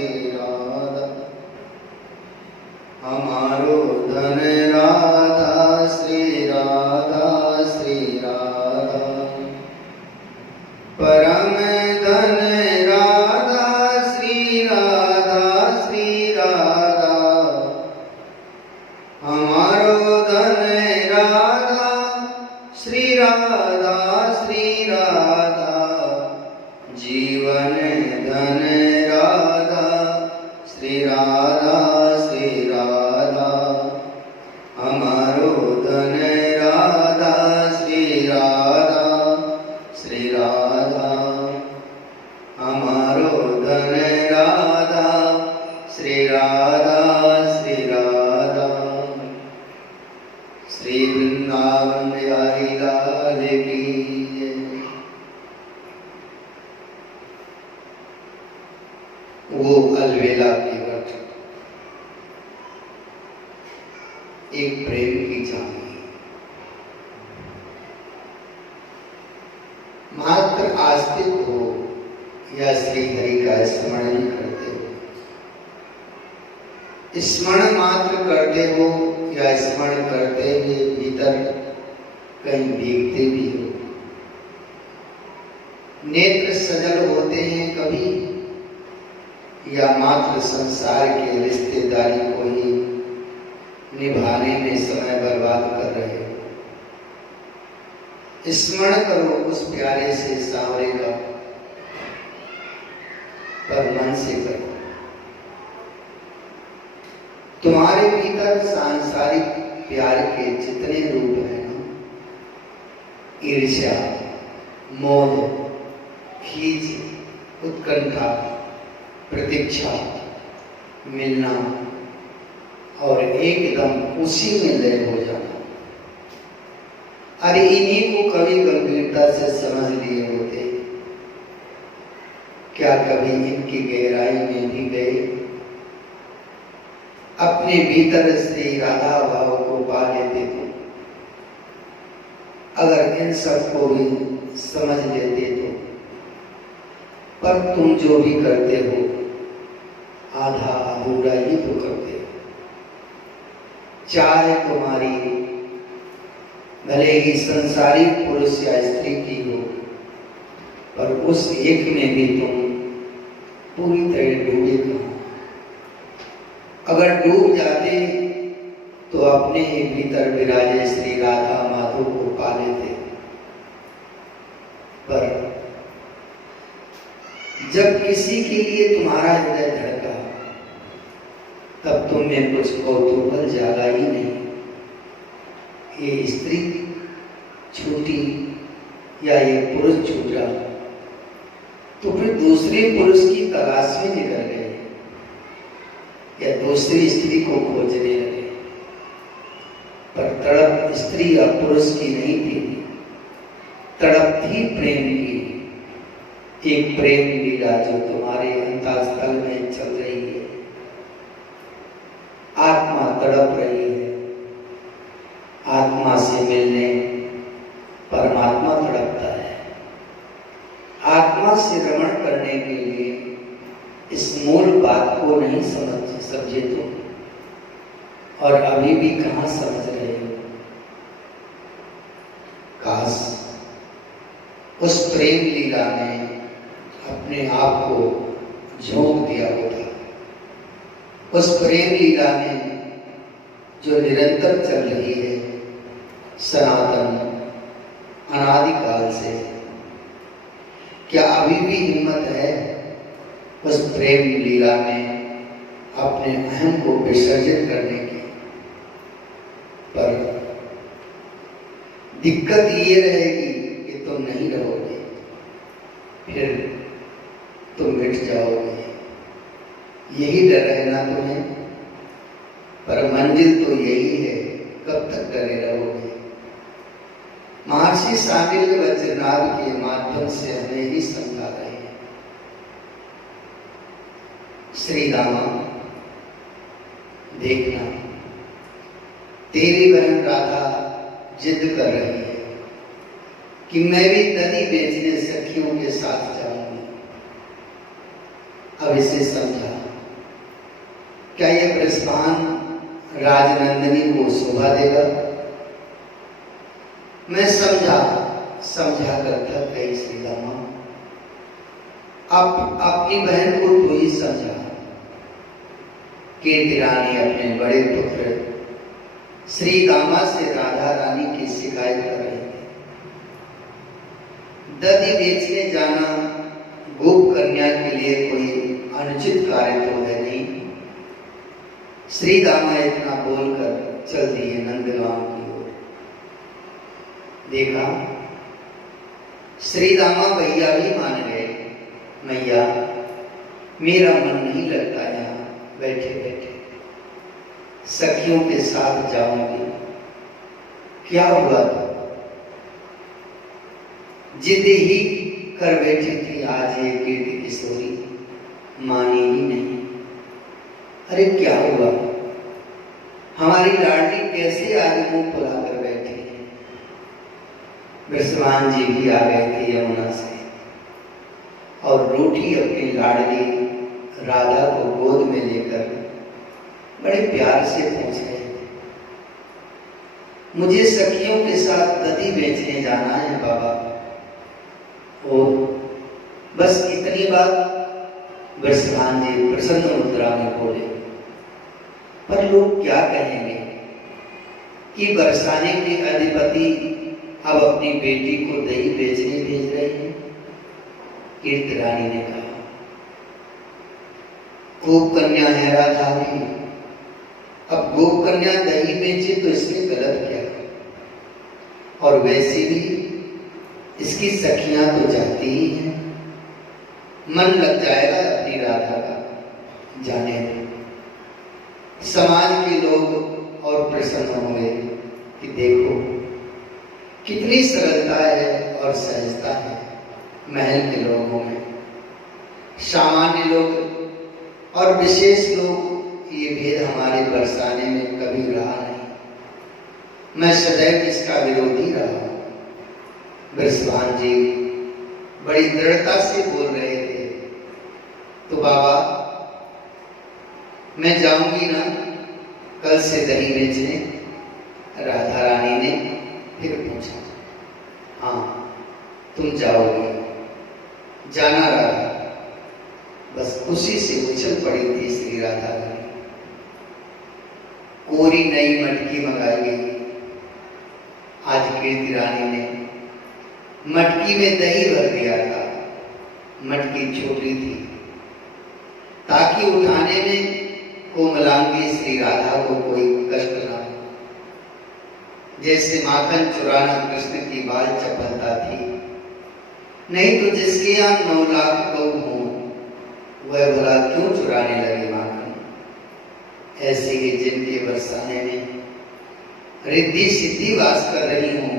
श्री राधा, हमारो धन राधा श्री राधा श्री राधा, परम धन राधा श्री राधा श्री राधा, हमारो धन राधा श्री राधा श्री राधा, जीवन धन राधा श्री राधा श्री राधा, हमारो धन राधा श्री राधा श्री राधा, हमारो धन राधा श्री राधा श्री राधा। श्री वृंदावन बिहारी लाल की जय। वो अलवेला की व्रत एक प्रेम की झांकी, मात्र आस्तिक हो या श्री हरि का स्मरण करते हो, स्मरण मात्र करते हो या स्मरण करते हुए भीतर कहीं भीगते भी हो, नेत्र सजल होते हैं कभी या मात्र संसार के रिश्तेदारी को ही निभाने में समय बर्बाद कर रहे हो। स्मरण करो उस प्यारे से सांवरे का, पर मन से करो। तुम्हारे भीतर सांसारिक प्यार के जितने रूप हैं ना, ईर्ष्या, मोह, खींच, उत्कंठा, प्रतीक्षा, मिलना और एकदम उसी में लय हो जाना, अरे इन्हीं को कभी गंभीरता से समझ लिए होते, क्या कभी इनकी गहराई में भी गए? अपने भीतर से राधा भाव को पा लेते थे, अगर इन सबको भी समझ लेते तो। पर तुम जो भी करते हो आधा अधूरा ही तो करते हो। चाहे तुम्हारी भले ही संसारिक पुरुष या स्त्री की हो, पर उस एक में भी तुम पूरी तरह डूबे कहाँ? अगर डूब जाते तो अपने ही भीतर विराजे श्री राधा माधव को पा लेते। पर जब किसी के लिए तुम्हारा हृदय धड़का, तब तुम में कुछ कौतूहल जागा ही नहीं। ये स्त्री छूटी या ये पुरुष छूटा, तो फिर दूसरे पुरुष की तलाश में निकल गए या दूसरी स्त्री को खोजने लगे। पर तड़प स्त्री या पुरुष की नहीं थी, तड़प थी प्रेम की। एक प्रेम लीला जो तुम्हारे अंतःस्थल में चल रही है। आत्मा तड़प रही है, आत्मा से मिलने परमात्मा तड़पता है। आत्मा से रमण करने के लिए इस मूल बात को नहीं समझे तो, और अभी भी कहां समझ रहे हो? काश उस प्रेम लीला में अपने आप को झोंक दिया होता। उस प्रेम लीला में जो निरंतर चल रही है, सनातन अनादिकाल से, क्या अभी भी हिम्मत है उस प्रेम लीला में अपने अहम को विसर्जित करने की? पर दिक्कत ये रहेगी कि तुम नहीं रहोगे, फिर तुम मिट जाओगे। यही डर है ना तुम्हें? पर मंजिल तो यही है, कब तक डरे रहोगे? महर्षि शांडिल्य वज्रनाभ के माध्यम से हमें ही समझा रहे हैं। श्री रामा, देखना तेरी बहन राधा जिद कर रही है कि मैं भी दही बेचने सखियों के साथ जाऊंगी। अब इसे समझा। क्या यह प्रस्थान राजनंदिनी को शोभा देगा? मैं समझा कर थक गई श्री दामा। आप अपनी बहन को तो ही समझा। कीर्ति रानी अपने बड़े पुत्र श्री दामा से राधा रानी की शिकायत कर रहे थे। दधी बेचने जाना गोप कन्या के लिए कोई अनुचित कार्य तो है नहीं। श्री दामा इतना बोलकर चल दिए नंदगांव की ओर। देखा श्री दामा भैया भी मान गए। मैया, मेरा मन नहीं लगता यहाँ बैठे बैठे, सखियों के साथ जाऊंगी। क्या हुआ था? जिद ही कर बैठी थी आज ये कीर्ति किशोरी, मानी ही नहीं। अरे क्या हुआ? हमारी लाडली कैसे आज मुंह फुलाकर बैठी है? बृषभान जी भी आ गए थे यमुना से और रूठी अपनी लाडली राधा को गोद में लेकर बड़े प्यार से पूछ रहे थे, मुझे सखियों के साथ दधी बेचने जाना है बाबा। ओ बस इतनी बात बृषभान जी प्रसन्न मुद्रा में बोले। पर लोग क्या कहेंगे कि बरसाने के अधिपति अब अपनी बेटी को दही बेचने भेज रहे हैं? कीर्ति रानी ने कहा, गोप कन्या है राधा भी, अब गोप कन्या दही बेचे तो इसमें गलत क्या? और वैसे भी इसकी सखियां तो जाती ही हैं, मन लग जाएगा अपनी राधा का। जाने दे, समाज के लोग और प्रसन्न होंगे कि देखो कितनी सरलता है और सहजता है महल के लोगों में। सामान्य लोग और विशेष लोग, ये भेद हमारे बरसाने में कभी रहा नहीं। मैं सदैव इसका विरोधी रहा। बृषभान जी बड़ी दृढ़ता से बोल रहे थे। तो बाबा मैं जाऊंगी ना कल से दही बेचने? राधा रानी ने फिर पूछा। हाँ तुम जाओगी, जाना राधा। बस खुशी से उछल पड़ी थी श्री राधा रानी। कोरी नई मटकी मंगाई गई। आज कीर्ति रानी ने मटकी में दही भर दिया था। मटकी छोटी थी ताकि उठाने में कोमलांगी श्री राधा को कोई कष्ट ना हो। जैसे माखन चुराना कृष्ण की बाल चपलता थी, नहीं तो जिसके यहाँ 9 लाख गौ हो वह भला क्यों चुराने लगे माखन। ऐसे ही जिनके बरसाने में रिद्धि सिद्धि वास कर रही हूं,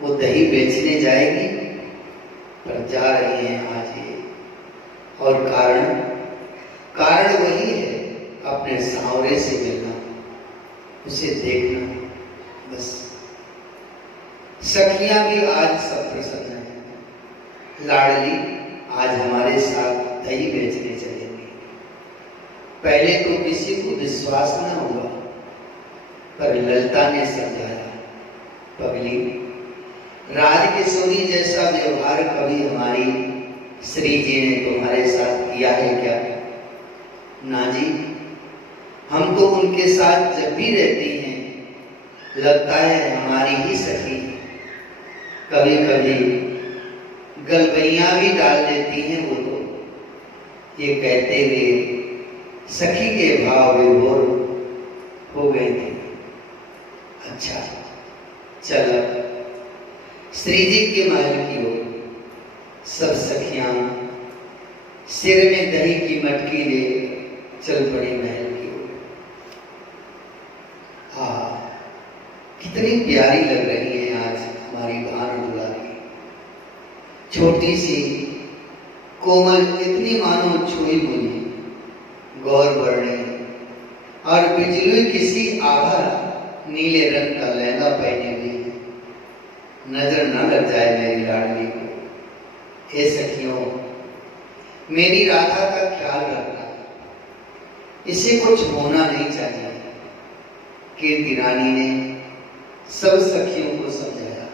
वो दही बेचने जाएगी, पर जा रही है आज ये। और कारण वही है, अपने सांवरे से मिलना, उसे देखना। बस सखियां भी आज सब प्रसन्न हैं। लाडली आज हमारे साथ दही बेचने चलेंगी। पहले तो किसी को विश्वास न हुआ, पर ललिता ने समझाया, पगली राजकिशोरी जैसा व्यवहार कभी हमारी श्री जी ने तुम्हारे साथ किया है क्या? ना जी, हम तो उनके साथ जब भी रहती हैं लगता है हमारी ही सखी। कभी कभी गलबैया भी डाल देती हैं वो तो। ये कहते हुए सखी के भाव विभोर हो गए थे। अच्छा चलो श्री जी के महल की ओर सब सखियां सिर में दही की मटकी ले चल पड़ी महल की ओर। कितनी प्यारी लग रही है आज हमारी भानु दुलारी। छोटी सी कोमल, इतनी मानो छुई मुई, गौर वर्णी और बिजली किसी आभा नीले रंग का लहंगा पहने हुई है। नजर न लग जाए मेरी लाडली को। हे सखियों, मेरी राधा का ख्याल रखना। इसे कुछ होना नहीं चाहिए। कीर्ति रानी ने सब सखियों को समझाया,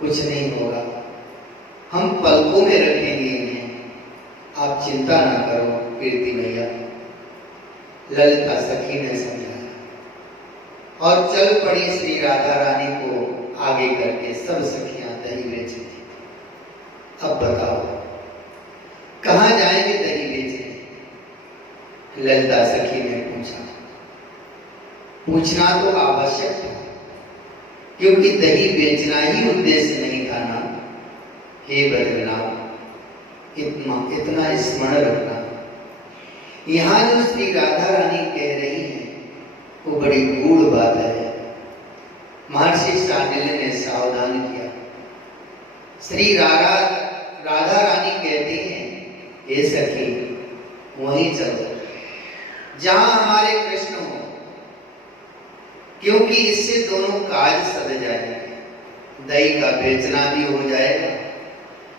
कुछ नहीं होगा, हम पलकों में रखेंगे इन्हें, आप चिंता ना करो कीर्ति मैया। ललिता सखी ने समझाया और चल पड़ी श्री राधा रानी को आगे करके। सब सखियां दही बेचती। अब बताओ कहां जाएंगे दही बेचने? ललिता सखी ने पूछा। पूछना तो आवश्यक था, क्योंकि दही बेचना ही उद्देश्य नहीं था ना। हे बद्रीनाथ, इतना स्मरण रखना, यहाँ जो श्री राधा रानी कह रही है वो बड़ी गूढ़ बात है। महर्षि शांडिल्य ने सावधान किया। श्री राधा रानी कहती हैं, हे सखी वहीं चलो जहां हमारे कृष्ण हो, क्योंकि इससे दोनों काज सद जाएंगे। दही का बेचना भी हो जाएगा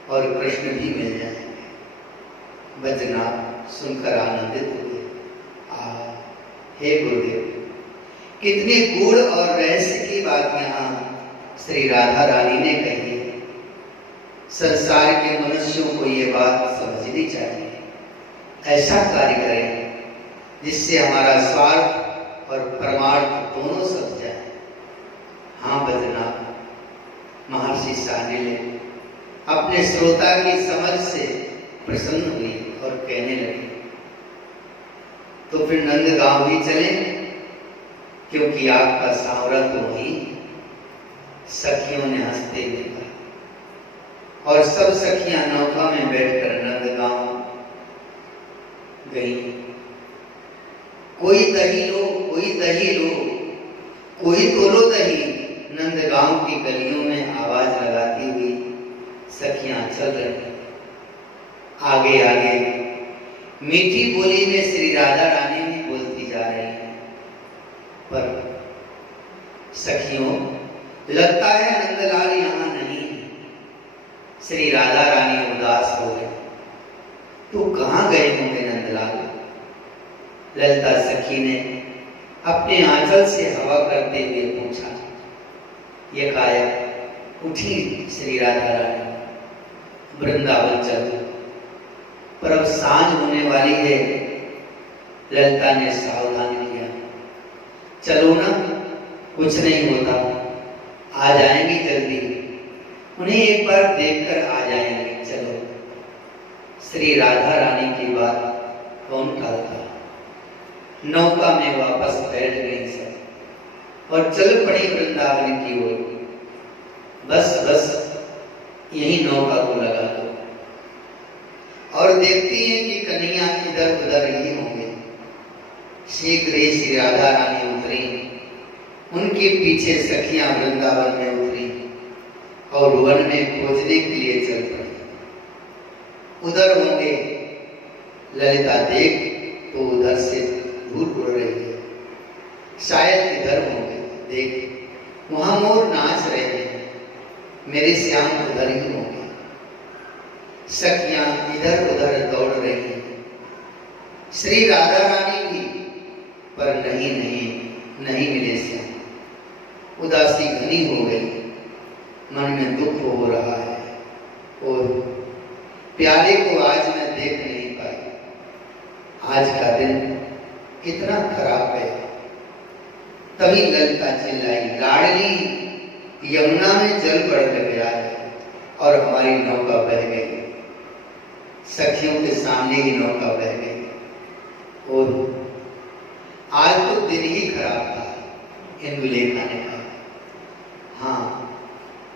और कृष्ण भी मिल जाएंगे। बद्रीनाथ सुनकर आनंदित हुए। हे गुरुदेव, कितनी गूढ़ और रहस्य की बात यहाँ श्री राधा रानी ने कही है। संसार के मनुष्यों को ये बात समझनी चाहिए। ऐसा कार्य करें जिससे हमारा स्वार्थ और परमार्थ दोनों सज जाए। हाँ बद्रीनाथ, महर्षि शांडिल्य अपने श्रोता की समझ से प्रसन्न हुई और कहने लगी, तो फिर नंदगांव ही चले, क्योंकि आपका सांवरा तो वही। सखियों ने हंसते हुए कहा और सब सखियां नौका में बैठकर नंदगांव गई। कोई दही लो, कोई दही लो, कोई तोलो दही, नंदगांव की गलियों में आवाज लगाती हुई सखियां चल रही। आगे आगे मीठी बोली में श्री राधा रानी भी बोलती जा रही है। पर सखियों, लगता है नंदलाल यहाँ नहीं है। श्री राधा रानी उदास हो गई। तो कहाँ गए होंगे नंदलाल? ललिता सखी ने अपने आंचल से हवा करते हुए पूछा। ये काया उठी श्री राधा रानी, वृंदावन चलो, पर अब सांझ होने वाली है। ललिता ने सावधान किया, चलो ना, कुछ नहीं होता, आ जाएंगी जल्दी, उन्हें एक बार देखकर आ जाएंगे। चलो। श्री राधा रानी की बात कौन टालता। नौका में वापस बैठ गई सब और चल पड़ी वृंदावन की ओर। बस बस यही नौका को लगा दो। और देखती हैं कि कन्हैया इधर उधर ही होंगे। शीघ्र ही श्री राधा रानी उतरी, उनके पीछे सखियां वृंदावन में उतरी और वन में खोजने के लिए चल पड़ी। उधर होंगे। ललिता देख तो उधर से धूल उड़ रही है, शायद इधर होंगे। देख वहां मोर नाच रहे हैं, मेरे श्याम उधर ही होंगे। सखियां इधर उधर दौड़ रही हैं, श्री राधा रानी भी, पर नहीं नहीं मिले श्याम। उदासी घनी हो गई, मन में दुख हो रहा है और प्यारे को आज मैं देख नहीं पाई। आज का दिन कितना खराब है। तभी ललिता चिल्लाई, लाडली यमुना में जल बढ़ गया है और हमारी नौका बह गई। सखियों के सामने ही नौका बह गई। और आज तो दिन ही खराब था, इंदुलेखा ने कहा। हाँ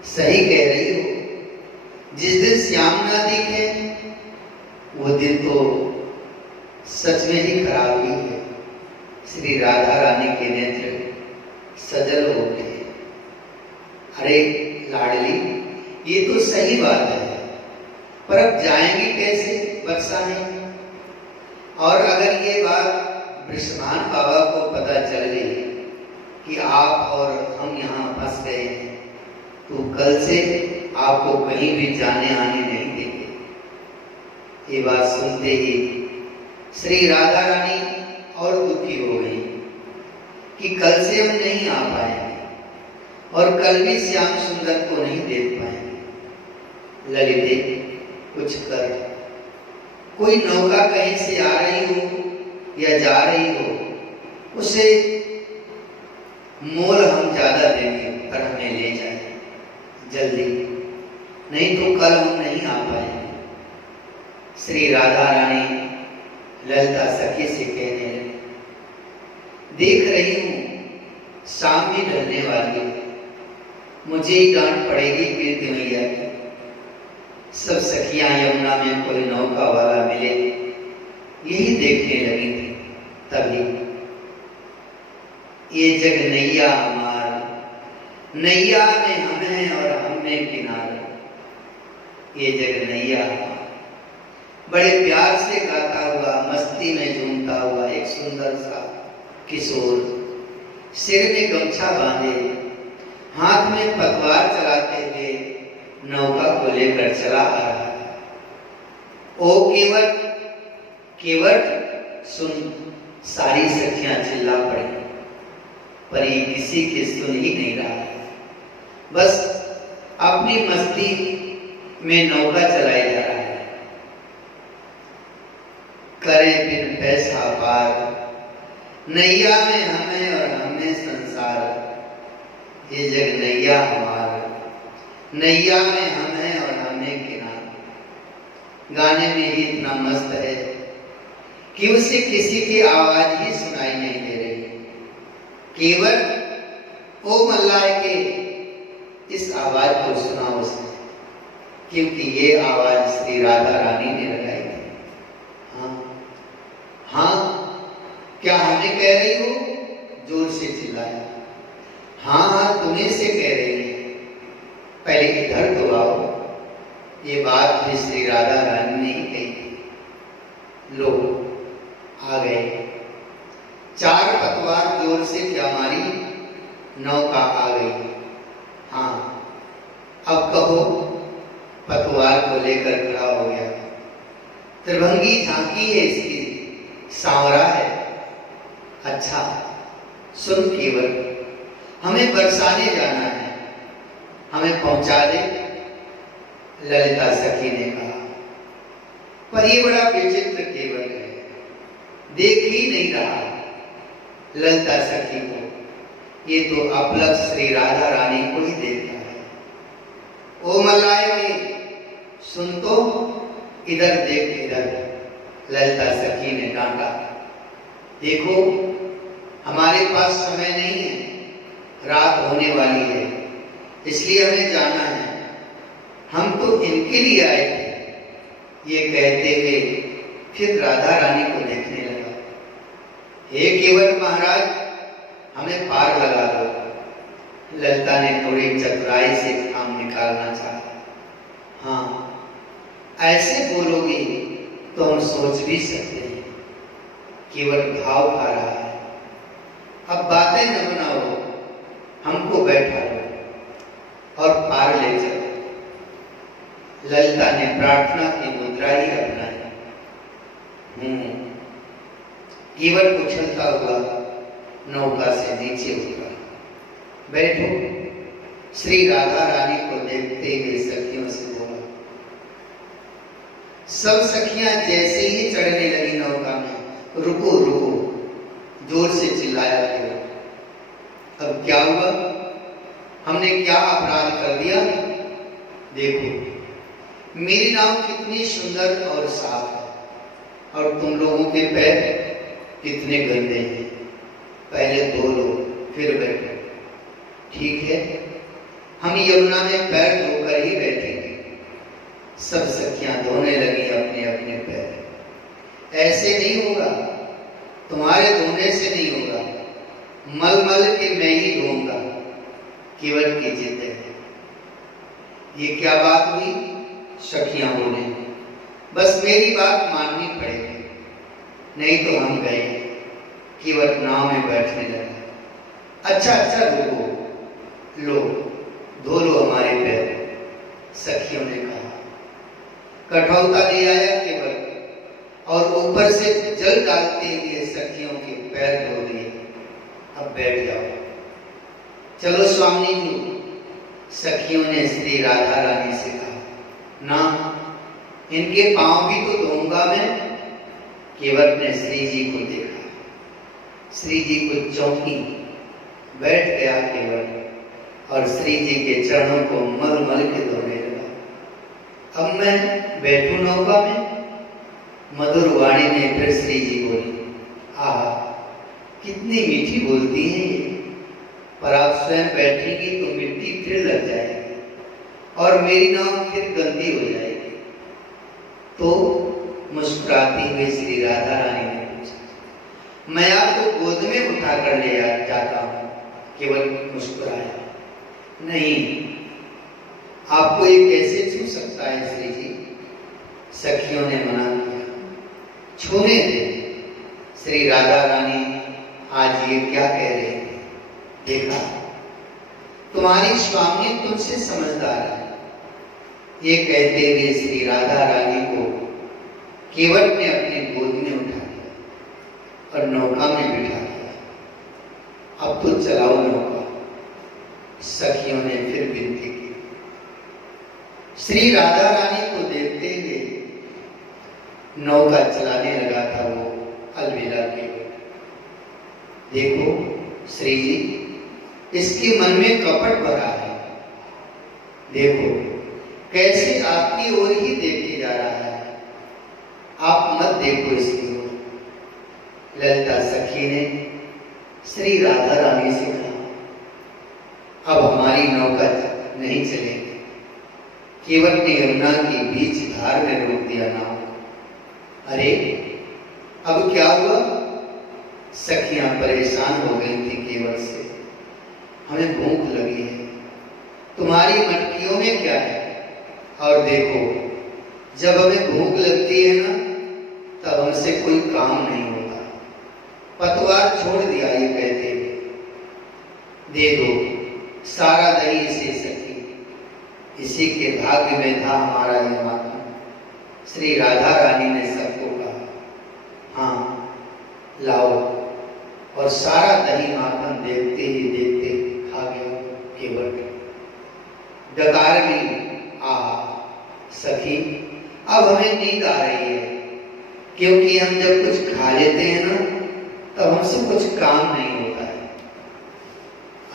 सही कह रही हो, जिस दिन श्याम ना दिखे वो दिन तो सच में ही खराब ही है। श्री राधा रानी के नेत्र सजल हो गए। अरे लाडली, ये तो सही बात है, पर अब जाएंगे कैसे वर्षा में? और अगर ये बात वृषभान बाबा को पता चल गई कि आप और हम यहाँ फंस गए हैं, तो कल से आपको कहीं भी जाने आने नहीं देंगे। ये बात सुनते ही श्री राधा रानी और दुखी हो गई कि कल से हम नहीं आ पाएंगे और कल भी श्याम सुंदर को नहीं देख पाएंगे। ललिते कुछ कर, कोई नौका कहीं से आ रही हो या जा रही हो, उसे मोल हम ज्यादा देंगे पर हमें ले जाए जल्दी, नहीं तो कल हम नहीं आ पाएंगे। श्री राधा रानी ललिता सखी से कहने लगी, देख रही हूं शाम भी ढलने वाली है, मुझे ही डांट पड़ेगी कीर्ति मैया की। सब सखियां यमुना में कोई नौका वाला मिले यही देखने लगी थी। तभी ये जग नैया हमारा, नैया में हम हैं और हम में किनारा। ये जग नैया हमारा, बड़े प्यार से गाता हुआ, मस्ती में झूमता हुआ एक सुंदर सा किशोर, सिर में गमछा बांधे, हाथ में पतवार चलाते हुए नौका को लेकर चला आ रहा था। ओ केवट, केवट सुन, सारी सखियां चिल्ला पड़ी, पर ये किसी की सुन ही नहीं रहा है। बस अपनी मस्ती में नौका चलाई जा रहा है। करे बिन पैसा पार, नैया में हमें और हमें संसार। ये जग नैया हमारा, नैया में हम हैं और हमें किनारा। गाने में ही इतना मस्त है कि उसे किसी की आवाज ही सुनाई नहीं दे रही। केवल ओ मल्लाह के इस आवाज को सुना उसने, क्योंकि ये आवाज श्री राधा रानी ने लगाई थी। हाँ, क्या हमें कह रही हो? जोर से चिल्लाया। हाँ, तुम्हें से कह रही है, पहले इधर तो आओ। ये बात भी श्री राधा रानी ने ही कही थी। लो आ गए। चार पतवार जोर से क्या मारी, नौका आ गई। हाँ, अब कहो। पतवार को लेकर खड़ा हो गया। त्रिभंगी झांकी है इसकी, सांवरा है। अच्छा सुन केवल, हमें बरसाने जाना है, हमें पहुंचा दे। ललिता सखी ने कहा, पर ये बड़ा विचित्र केवल है, देख ही नहीं रहा ललिता सखी को। ये तो अपलक श्री राधा रानी को ही देखता है। ओ मल्लाह के सुन तो, इधर देख इधर। ललिता सखी ने डांटा। देखो हमारे पास समय नहीं है, रात होने वाली है, इसलिए हमें जाना है। हम तो इनके लिए आए थे। ये कहते हुए फिर राधा रानी को देखने लगा। हे केवट महाराज, हमें पार लगा दो। ललिता ने थोड़ी चतुराई से काम निकालना चाहा। हाँ, ऐसे बोलोगे तो हम सोच भी सकते हैं। केवट भाव खा रहा है। अब बातें न बनाओ, हमको बैठा लो और पार ले चलो। ललिता ने प्रार्थना की मुद्रा ही अपनाई। केवट उछलता हुआ नौका से नीचे उतरा। बैठो। श्री राधा रानी को देखते हुए सखियों से बोला। सब सखियां जैसे ही चढ़ने लगी नौका में, रुको रुको, जोर से चिल्लाया केवट। अब क्या हुआ? हमने क्या अपराध कर दिया? देखो मेरी नाव कितनी सुंदर और साफ है, और तुम लोगों के पैर कितने गंदे हैं। पहले धो लो फिर बैठो। ठीक है, हम यमुना में पैर धोकर ही बैठेंगे। सब सखियां धोने लगी अपने अपने पैर। ऐसे नहीं होगा, तुम्हारे धोने से नहीं होगा, मल मल के मैं ही धोऊंगा। केवट की जिद है। ये क्या बात हुई? सखियां बोले। बस मेरी बात माननी पड़ेगी, नहीं तो हम गए। केवट नाव में बैठने लगा। अच्छा अच्छा रुको, लो धो लो हमारे पैर। सखियों ने कहा। कठौता ले आया केवट और ऊपर से जल डालते हुए सखियों के पैर धो दिए। अब बैठ जाओ। चलो स्वामी जी, सखियों ने श्री राधा रानी से कहा, ना, इनके पांव भी तो धोऊंगा मैं। केवट ने श्री जी को देखा, श्री जी को चौंकी, बैठ गया केवट और श्री जी के चरणों को मल मल के धोने लगा। अब मैं बैठूं नौका में? मधुर वाणी ने फिर श्री जी बोली, आहा, कितनी मीठी बोलती है ये, पर आप स्वयं बैठेंगी तो मिट्टी फिर लग जाएगी और मेरी नाव फिर गंदी हो जाएगी। तो मुस्कुराती हुई श्री राधा रानी ने पूछा, मैं आपको गोद में उठा कर ले जाता हूं। केवल मुस्कुराया, नहीं, आपको ये कैसे छू सकता है श्री जी? सखियों ने मना किया, छूने दे। श्री राधा रानी आज ये क्या कह रहे थे? देखा, तुम्हारी स्वामी तुमसे समझदार है। ये कहते हुए श्री राधा रानी को केवट ने अपनी गोद में उठा लिया और नौका में बिठा दिया। अब तो चलाओ नौका। सखियों ने फिर विनती की। श्री राधा रानी को देखते हुए नौका चलाने लगा था वो अलविदा केवट। देखो श्री जी, इसके मन में कपट भरा है। देखो कैसे आपकी ओर ही देखे जा रहा है। आप मत देखो इसकी ओर। ललिता सखी ने श्री राधा रानी से कहा, अब हमारी नौका नहीं चलेगी। केवट ने यमुना की बीच धार में रोक दिया नाव। अरे अब क्या हुआ? सखियां परेशान हो गई थी केवट से। हमें भूख लगी है, तुम्हारी मटकियों में क्या है? और देखो, जब हमें भूख लगती है ना, तब हमसे कोई काम नहीं होता। पतवार छोड़ दिया ये कहते हुए, दे दो सारा दही इसे सखी, इसी के भाग्य में था हमारा यह माखन। श्री राधा रानी ने सबको कहा, हाँ लाओ, और सारा दही माखन देखते ही देखते खा गया केवट। डकार ली, सखी, अब हमें नींद आ रही है, क्योंकि हम जब कुछ खा लेते हैं ना, तब हमसे कुछ काम नहीं होता है।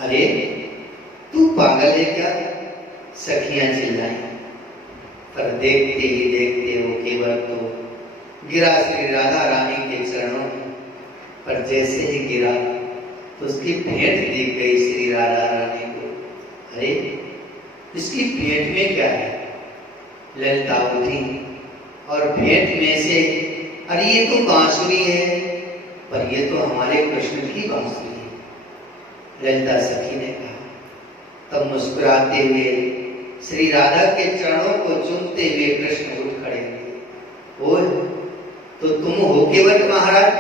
अरे तू पागल है क्या? सखियां चिल्लाई। पर देखते ही देखते वो केवट तो गिरा श्री राधा रानी के चरणों में। पर जैसे ही गिरा तो उसकी भेंट दिख गई श्री राधा रानी को। अरे इसकी भेंट में क्या है? ललिता उठी और भेंट में से, अरे ये तो बांसुरी है, पर ये तो हमारे कृष्ण की बांसुरी है। ललिता सखी ने कहा। तब मुस्कुराते हुए श्री राधा के चरणों को चूमते हुए कृष्ण उठ खड़े हुए। ओह, तो तुम हो केवट महाराज?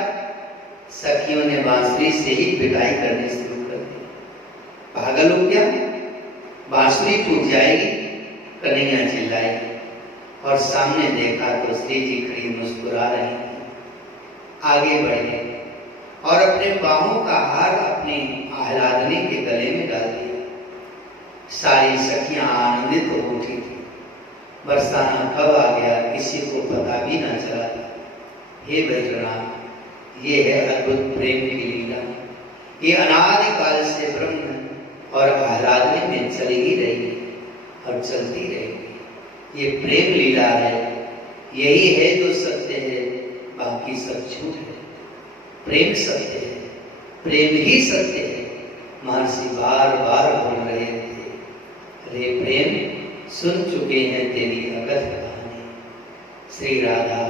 सखियों ने बांसुरी से ही पिटाई करनी शुरू कर दी। पागल हो क्या? बांसुरी टूट जाएगी। कन्हैया चिल्लाई और सामने देखा तो श्री जी खड़ी मुस्कुरा रही थी। आगे बढ़े और अपने बाहों का हार अपनी आह्लादनी के गले में डाल दिया। सारी सखियां आनंदित हो उठी थी। बरसाना कब आ गया किसी को पता भी ना चला था। हे बैजनाथ, ये है अद्भुत प्रेम की लीला। ये अनादिकाल से ब्रह्म और आह्लादनी में चली ही रही और चलती रहेगी। ये प्रेम लीला है, यही है जो सत्य है, बाकी सब झूठ है। प्रेम सत्य है, प्रेम ही सत्य है। महर्षि बार बार बोल रहे थे, अरे प्रेम सुन चुके हैं तेरी अगध कहानी। श्री राधा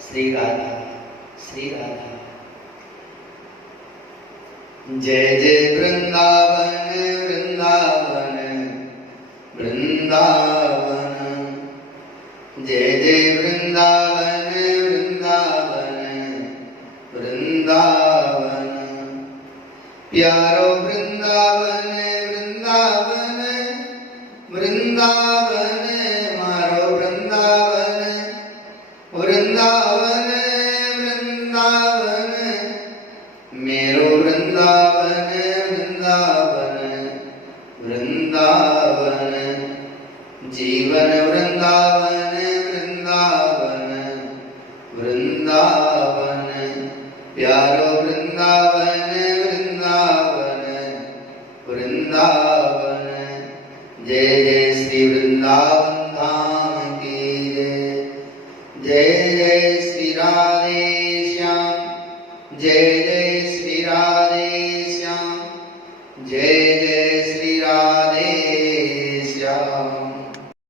श्री राधा श्री राधा। जय जय वृंदावन वृंदावन वृंदावन, जय जय वृंदावन वृंदावन वृंदावन। प्यारो वृंदावन वृंदावन वृंदावन, मारो वृंदावन वृंदावन वृंदावन, मेरो वृंदावन वृंदावन वृंदावन, जीवन वृंदावन वृंदावन वृंदावन, प्यारो वृंदावन वृंदावन वृंदावन। जय जय श्री वृंदावन धाम की जय। जय जय श्री राधे श्याम, जय जय